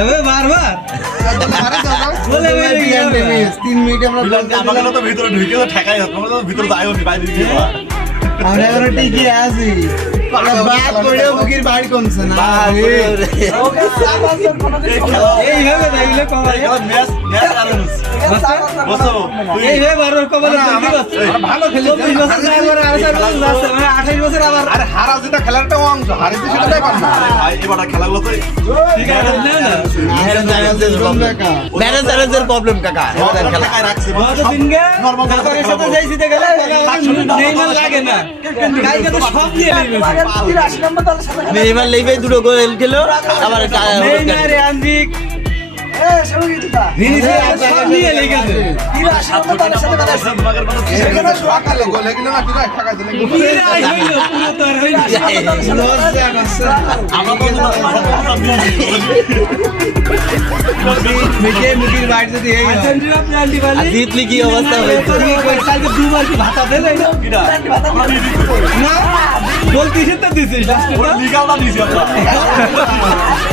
হবে বারবার বলে বলে 3 মিনিট আমরা আমাকে তো ভিতরে ঢুকে তো ঠেকাই যাচ্ছে আমরা তো ভিতরে যাইও নি বাইরে দিকে আমরা এবারে টিকে আছি বাদ পড়ে মুখির বাড়ি কমছে না এইভাবে দেখলে কমাই ম্যাচ ম্যাচ আর বসো এইভাবে বারবার কমালে ভালো খেলে 24 বছর না এবারে আর 4 বছর যাচ্ছে মানে 28 বছর আবার আরে হারা যেটা খেলার একটা অংশ হারিতে সেটা ব্যাপার না ভাই এবার খেলাগুলো তো ঠিক আছে না ম্যানেজারের প্রবলেম কাকা খেলায় রাখছে গত দিনকে ঢাকার সাথে যাইছি দেখে নেইমার লাগে না কালকে তো সব নিয়ে নেমেছে নেইমার লেগে দুটো গোল খেলো আবার নেইমার আন্দিক ভিনিসিয়াস সব নিয়ে লেগেছে সকালে গোল এগুলো না কি টাকা দিলে বিরাই হইলো পুরো তোর হইলো লজ্জা করছে আমরা তো মুখির বাড়ি যদি এই হয় আর্জেন্টিনা পেনাল্টি বালি জিতলি কি অবস্থা হয়েছে কালকে দুবার কি ভাতা দেবে না বলতিস তো দিছিস লাস্টে লিগালটা দিছি আমরা